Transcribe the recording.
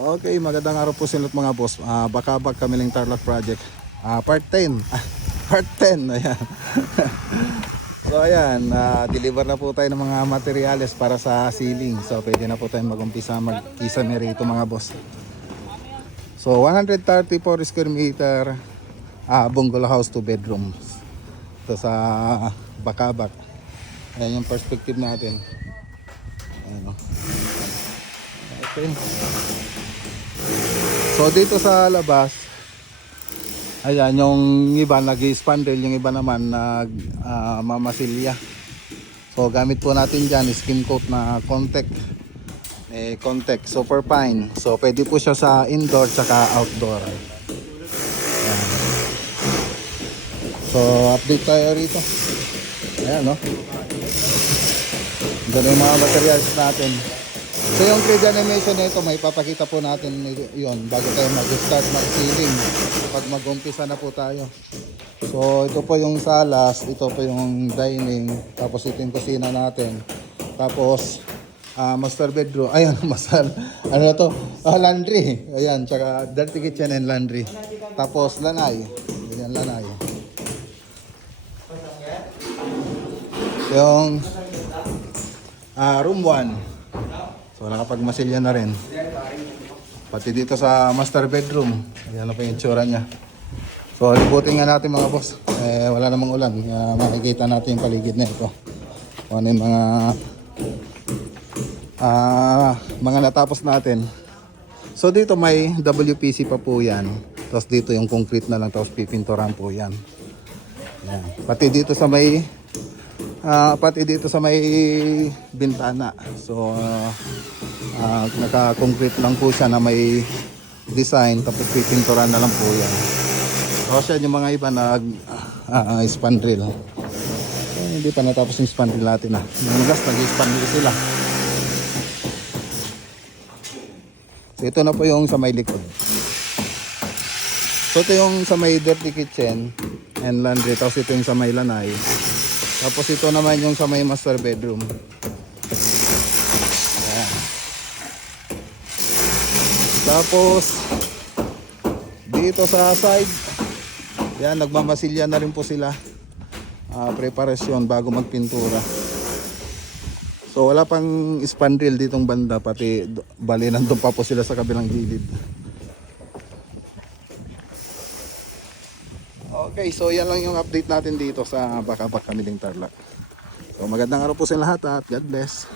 Okay, magandang araw po sa lahat mga boss. Bakabag Kamiling Tarlac Project. Part 10. Part 10. Ayan. So ayan, deliver na po tayo ng mga materyales para sa ceiling. So pwede na po tayong mag-umpisa magkisame rito mga boss. So 134 square meter bungalow house, 2 bedrooms. Ito sa Bakabag. Ayan yung perspective natin. Ayan, oh. Okay. So dito sa labas, ayan, yung iba nag-spandrel, yung iba naman mamasilya. So gamit po natin dyan skin coat na contact, contact super fine. So pwede po siya sa indoor tsaka outdoor. Ayan. So update tayo rito. Ayan, no? Ganun yung mga materials natin. So yung 3D animation na ito, may papakita po natin yon bago tayo mag-start mag-ceiling, pag mag-umpisa na po tayo. So ito po yung salas, ito po yung dining, tapos ito yung kusina natin, tapos master bedroom, ayan, ano na to, laundry, ayan, tsaka dirty kitchen and laundry, tapos lanay, ayan, lanay. Yung room 1. So nakapagmasilya na rin. Pati dito sa master bedroom. Ayan na po yung itsura niya. So libutin nga natin mga boss. Wala namang ulan. Makikita natin yung paligid na ito. Ano yung mga natapos natin. So dito may WPC pa po yan. Tapos dito yung concrete na lang. Tapos pipinturan po yan. Ayan. Pati dito sa may bintana. So naka-concrete lang po siya na may design, tapos pipinturan na lang po yan. So siya yung mga iba na spandrel. Hindi pa natapos yung spandrel natin . Yung last nag-spandrel sila. So ito na po yung sa may likod. So ito yung sa may dirty kitchen and laundry, tapos ito yung sa may lanay. Tapos ito naman yung sa may master bedroom. Ayan. Tapos dito sa side, yan, nagmamasilya na rin po sila. Preparasyon bago magpintura. So wala pang spandrel ditong banda, pati bali nandun pa po sila sa kabilang gilid. Okay, so yan lang yung update natin dito sa Bakabag Kamiling Tarlac. So magandang araw po sa lahat at God bless.